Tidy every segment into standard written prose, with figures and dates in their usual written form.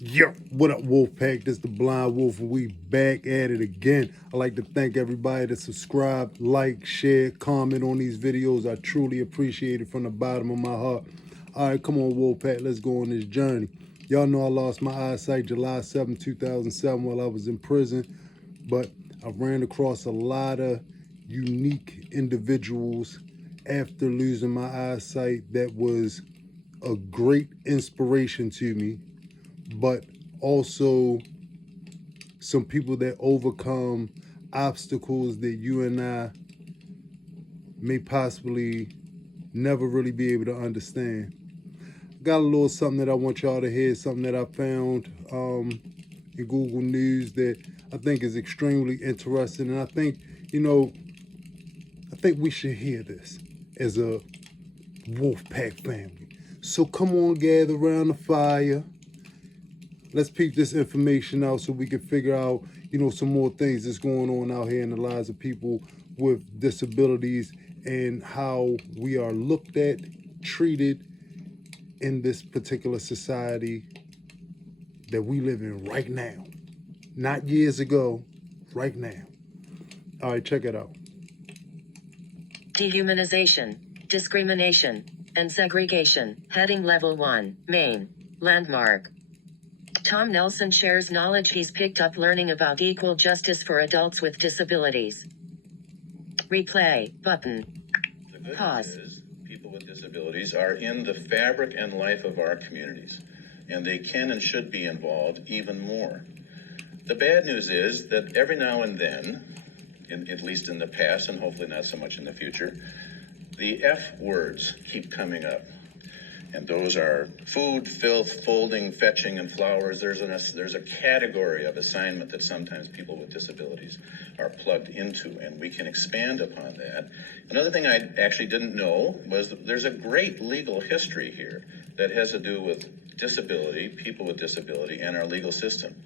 Yo, what up, Wolfpack? This the Blind Wolf, and we back at it again. I'd like to thank everybody that subscribe, like, share, comment on these videos. I truly appreciate it from the bottom of my heart. All right, come on, Wolfpack, let's go on this journey. Y'all know I lost my eyesight July 7, 2007 while I was in prison, but I ran across a lot of unique individuals after losing my eyesight that was a great inspiration to me, but also some people that overcome obstacles that you and I may possibly never really be able to understand. Got a little something that I want y'all to hear, something that I found in Google News that I think is extremely interesting. And I think, I think we should hear this as a Wolfpack family. So come on, gather around the fire. Let's peep this information out so we can figure out, some more things that's going on out here in the lives of people with disabilities and how we are looked at, treated in this particular society that we live in right now. Not years ago, right now. All right, check it out. Dehumanization, discrimination, and segregation. Heading Level 1, Maine. Landmark. Tom Nelson shares knowledge he's picked up learning about equal justice for adults with disabilities. Replay button. The good Pause. news is people with disabilities are in the fabric and life of our communities, and they can and should be involved even more. The bad news is that every now and then, at least in the past and hopefully not so much in the future, the F words keep coming up. And those are food, filth, folding, fetching, and flowers. There's a category of assignment that sometimes people with disabilities are plugged into, and we can expand upon that. Another thing I actually didn't know was that there's a great legal history here that has to do with disability, people with disability, and our legal system.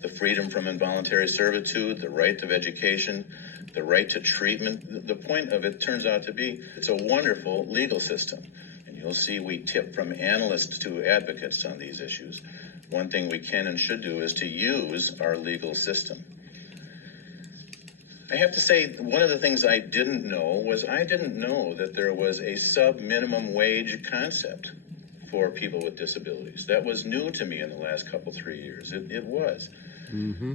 The freedom from involuntary servitude, the right of education, the right to treatment. The point of it turns out to be it's a wonderful legal system. You'll see we tip from analysts to advocates on these issues. One thing we can and should do is to use our legal system. I have to say, one of the things I didn't know was I didn't know that there was a sub-minimum wage concept for people with disabilities. That was new to me in the last 3 years. It was. Mm-hmm.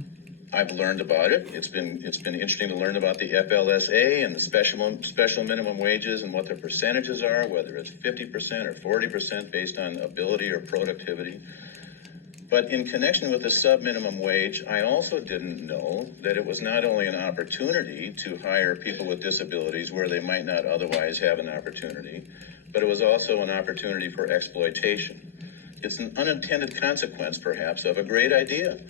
I've learned about it. It's been interesting to learn about the FLSA and the special minimum wages and what the percentages are, whether it's 50% or 40% based on ability or productivity. But in connection with the sub-minimum wage, I also didn't know that it was not only an opportunity to hire people with disabilities where they might not otherwise have an opportunity, but it was also an opportunity for exploitation. It's an unintended consequence, perhaps, of a great idea.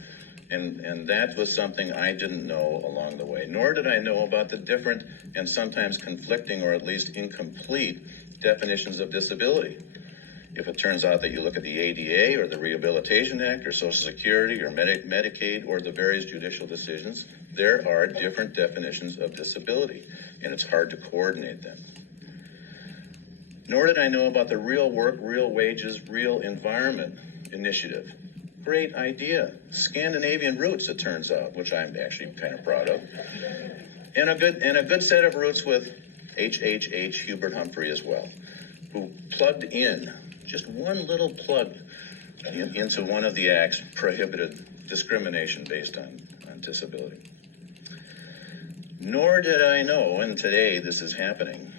And that was something I didn't know along the way, nor did I know about the different and sometimes conflicting or at least incomplete definitions of disability. If it turns out that you look at the ADA or the Rehabilitation Act or Social Security or Medicaid or the various judicial decisions, there are different definitions of disability, and it's hard to coordinate them. Nor did I know about the Real Work, Real Wages, Real Environment initiative. Great idea. Scandinavian roots, it turns out, which I'm actually kind of proud of. And a good set of roots with HHH Hubert Humphrey as well, who plugged in, just one little plug into one of the acts prohibited discrimination based on disability. Nor did I know, and today this is happening,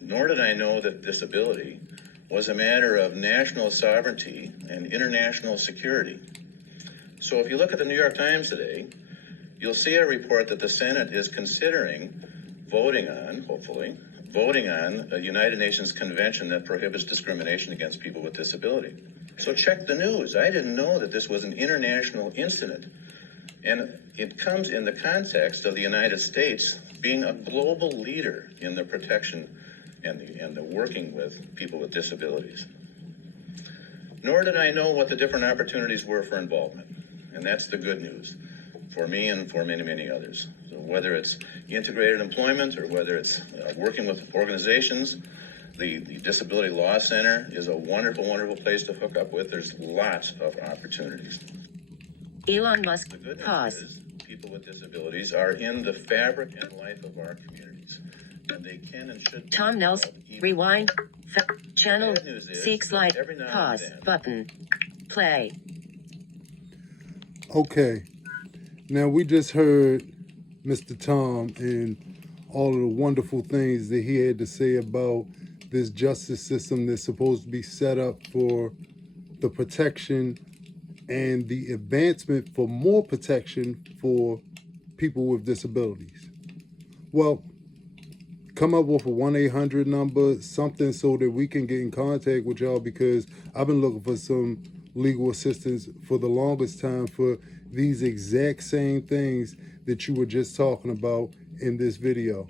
nor did I know that disability was a matter of national sovereignty and international security. So if you look at the New York Times today, you'll see a report that the Senate is considering voting on a United Nations convention that prohibits discrimination against people with disability. So check the news. I didn't know that this was an international incident. And it comes in the context of the United States being a global leader in the protection and the working with people with disabilities. Nor did I know what the different opportunities were for involvement. And that's the good news for me and for many, many others. So whether it's integrated employment or whether it's working with organizations, The Disability Law Center is a wonderful, wonderful place to hook up with. There's lots of opportunities. Elon Musk. The good news Pause. is people with disabilities are in the fabric and life of our communities, and they can and should. Tom Nelson. Rewind. Channel. Bad news is Seeks that light. every now and Pause. then- Button. Play. Okay, now we just heard Mr. Tom and all of the wonderful things that he had to say about this justice system that's supposed to be set up for the protection and the advancement for more protection for people with disabilities. Well, come up with a 1-800 number, something so that we can get in contact with y'all, because I've been looking for some legal assistance for the longest time for these exact same things that you were just talking about in this video.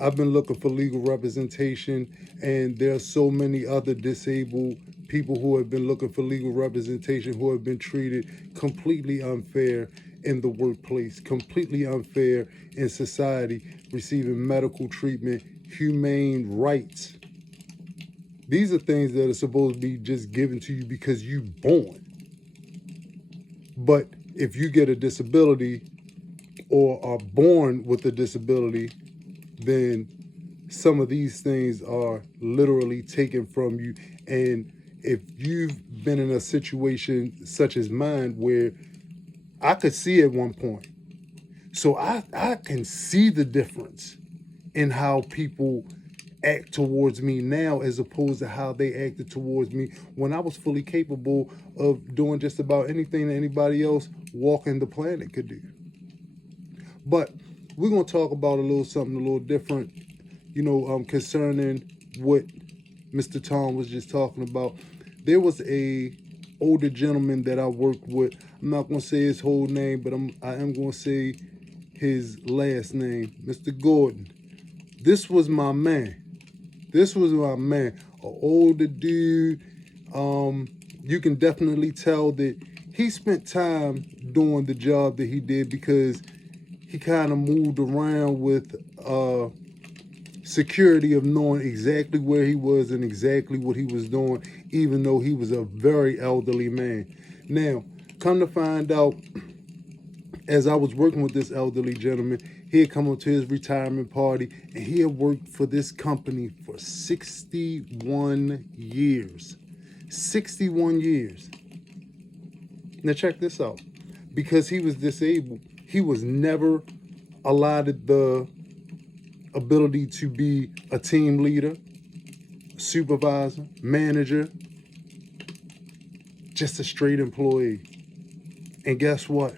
I've been looking for legal representation, and there are so many other disabled people who have been looking for legal representation who have been treated completely unfair in the workplace, completely unfair in society, receiving medical treatment, humane rights. These are things that are supposed to be just given to you because you born. But if you get a disability or are born with a disability, then some of these things are literally taken from you. And if you've been in a situation such as mine where I could see at one point, so I can see the difference in how people act towards me now as opposed to how they acted towards me when I was fully capable of doing just about anything that anybody else walking the planet could do. But we're going to talk about something a little different, concerning what Mr. Tom was just talking about. There was a older gentleman that I worked with. I'm not going to say his whole name, but I am going to say his last name, Mr. Gordon. This was my man. An older dude. You can definitely tell that he spent time doing the job that he did because he kind of moved around with security of knowing exactly where he was and exactly what he was doing, even though he was a very elderly man. Now, come to find out, as I was working with this elderly gentleman, he had come up to his retirement party, and he had worked for this company for 61 years. 61 years. Now check this out. Because he was disabled, he was never allotted the ability to be a team leader, supervisor, manager, just a straight employee. And guess what?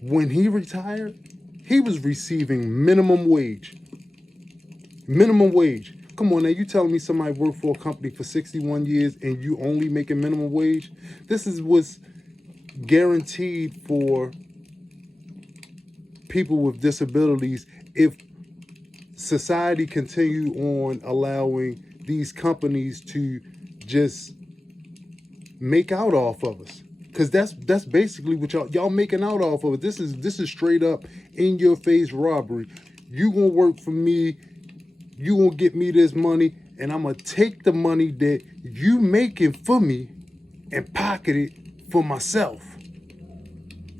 When he retired, he was receiving minimum wage. Minimum wage. Come on now, you telling me somebody worked for a company for 61 years and you only making minimum wage? This is what's guaranteed for people with disabilities if society continue on allowing these companies to just make out off of us. Because that's basically what y'all making out off of it. This is straight up in your face robbery. You gonna work for me, you gonna get me this money, and I'm gonna take the money that you making for me and pocket it for myself.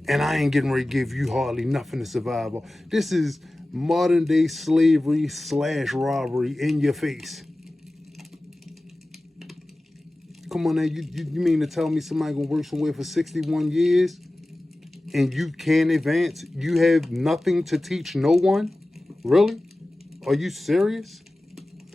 And I ain't getting ready to give you hardly nothing to survive on. This is modern day slavery / robbery in your face. Come on now, you mean to tell me somebody gonna work somewhere for 61 years and you can't advance? You have nothing to teach no one? Really? Are you serious?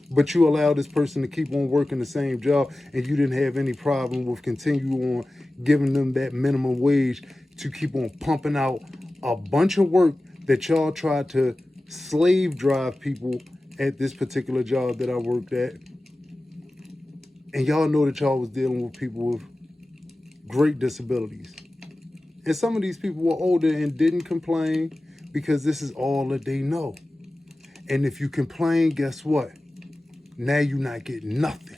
But you allow this person to keep on working the same job and you didn't have any problem with continue on giving them that minimum wage to keep on pumping out a bunch of work that y'all tried to slave drive people at this particular job that I worked at. And y'all know that y'all was dealing with people with great disabilities. And some of these people were older and didn't complain because this is all that they know. And if you complain, guess what? Now you're not getting nothing.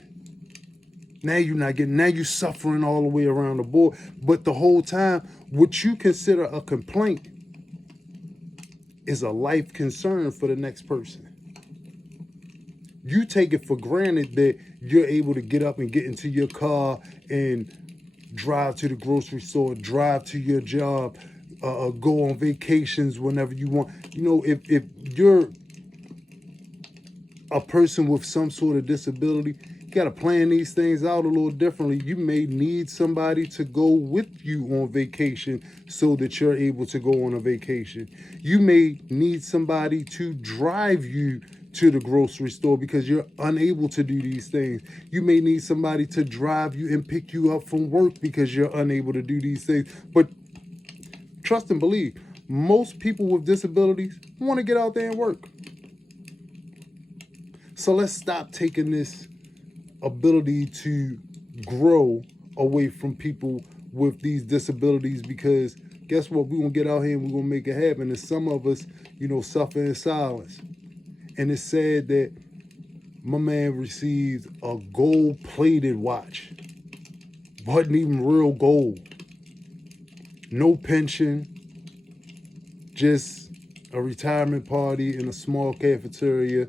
Now you're suffering all the way around the board. But the whole time, what you consider a complaint is a life concern for the next person. You take it for granted that you're able to get up and get into your car and drive to the grocery store, drive to your job, go on vacations whenever you want. You know, if you're a person with some sort of disability, you got to plan these things out a little differently. You may need somebody to go with you on vacation so that you're able to go on a vacation. You may need somebody to drive you to the grocery store because you're unable to do these things. You may need somebody to drive you and pick you up from work because you're unable to do these things. But trust and believe, most people with disabilities want to get out there and work. So let's stop taking this ability to grow away from people with these disabilities, because guess what? We're going to get out here and we're going to make it happen. And some of us, you know, suffer in silence. And it's sad that my man received a gold-plated watch. Wasn't even real gold. No pension. Just a retirement party in a small cafeteria.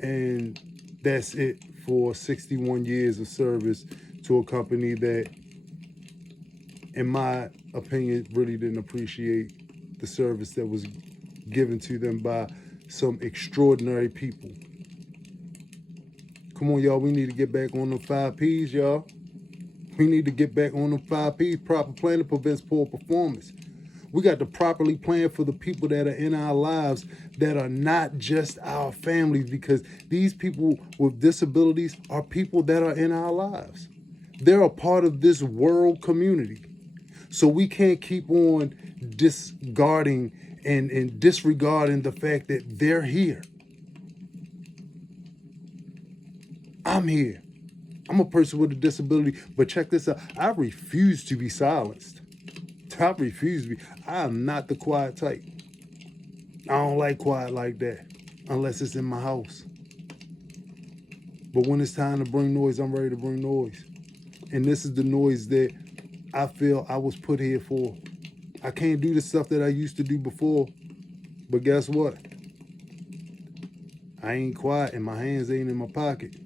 And that's it for 61 years of service to a company that, in my opinion, really didn't appreciate the service that was given to them by some extraordinary people. Come on, y'all. We need to get back on them 5 Ps, y'all. We need to get back on them 5 Ps. Proper planning prevents poor performance. We got to properly plan for the people that are in our lives that are not just our families, because these people with disabilities are people that are in our lives. They're a part of this world community. So we can't keep on discarding and disregarding the fact that they're here. I'm here. I'm a person with a disability, but check this out. I refuse to be silenced. I refuse to be. I am not the quiet type. I don't like quiet like that unless it's in my house. But when it's time to bring noise, I'm ready to bring noise. And this is the noise that I feel I was put here for. I can't do the stuff that I used to do before. But guess what? I ain't quiet and my hands ain't in my pocket.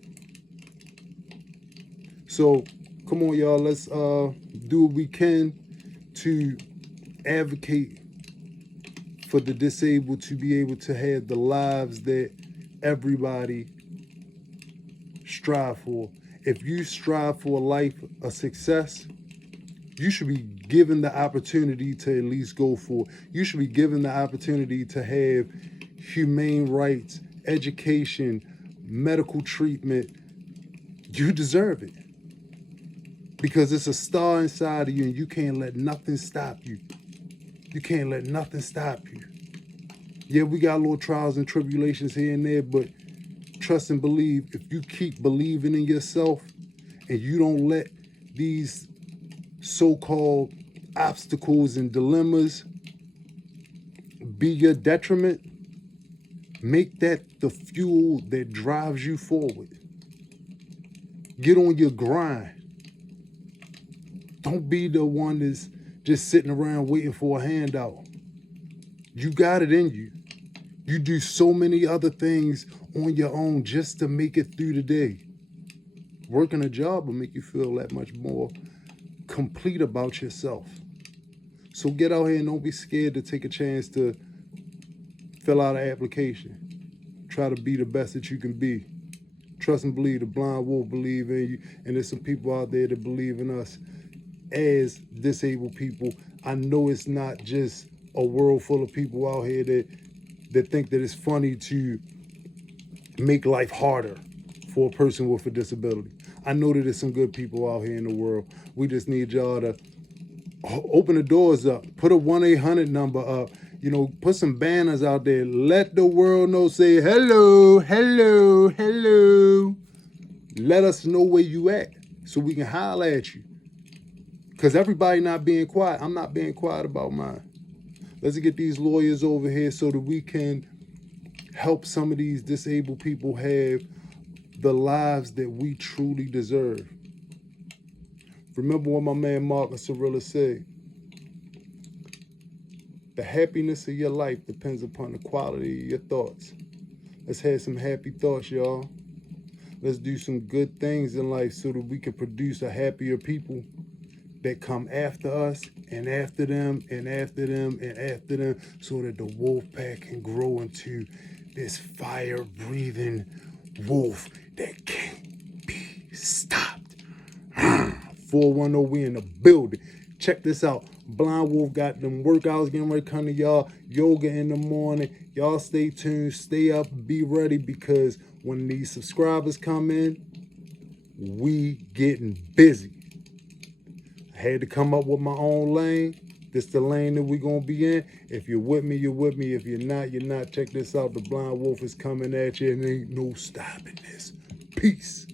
So come on, y'all. Let's do what we can to advocate for the disabled to be able to have the lives that everybody strive for. If you strive for a life of success, you should be given the opportunity to at least go for it. You should be given the opportunity to have humane rights, education, medical treatment. You deserve it. Because it's a star inside of you and you can't let nothing stop you. You can't let nothing stop you. Yeah, we got little trials and tribulations here and there, but trust and believe, if you keep believing in yourself and you don't let these so-called obstacles and dilemmas be your detriment, make that the fuel that drives you forward. Get on your grind. Don't be the one that's just sitting around waiting for a handout. You got it in you. You do so many other things on your own just to make it through the day. Working a job will make you feel that much more complete about yourself. So get out here and don't be scared to take a chance to fill out an application. Try to be the best that you can be. Trust and believe. The blind wolf believe in you, and there's some people out there that believe in us as disabled people. I know it's not just a world full of people out here that think that it's funny to make life harder for a person with a disability. I know that there's some good people out here in the world. We just need y'all to open the doors up, put a 1-800 number up, you know, put some banners out there, let the world know, say hello, hello, hello. Let us know where you at so we can holler at you. Because everybody not being quiet. I'm not being quiet about mine. Let's get these lawyers over here so that we can help some of these disabled people have the lives that we truly deserve. Remember what my man Marcus Cirillo said. The happiness of your life depends upon the quality of your thoughts. Let's have some happy thoughts, y'all. Let's do some good things in life so that we can produce a happier people that come after us and after them and after them and after them, so that the wolf pack can grow into this fire-breathing wolf that can't be stopped. 410, we in the building. Check this out. Blind Wolf got them workouts getting ready to come to y'all. Yoga in the morning. Y'all stay tuned, stay up, be ready, because when these subscribers come in, we getting busy. I had to come up with my own lane. This the lane that we gonna be in. If you're with me, you're with me. If you're not, you're not. Check this out. The Blind Wolf is coming at you, and ain't no stopping this. Peace.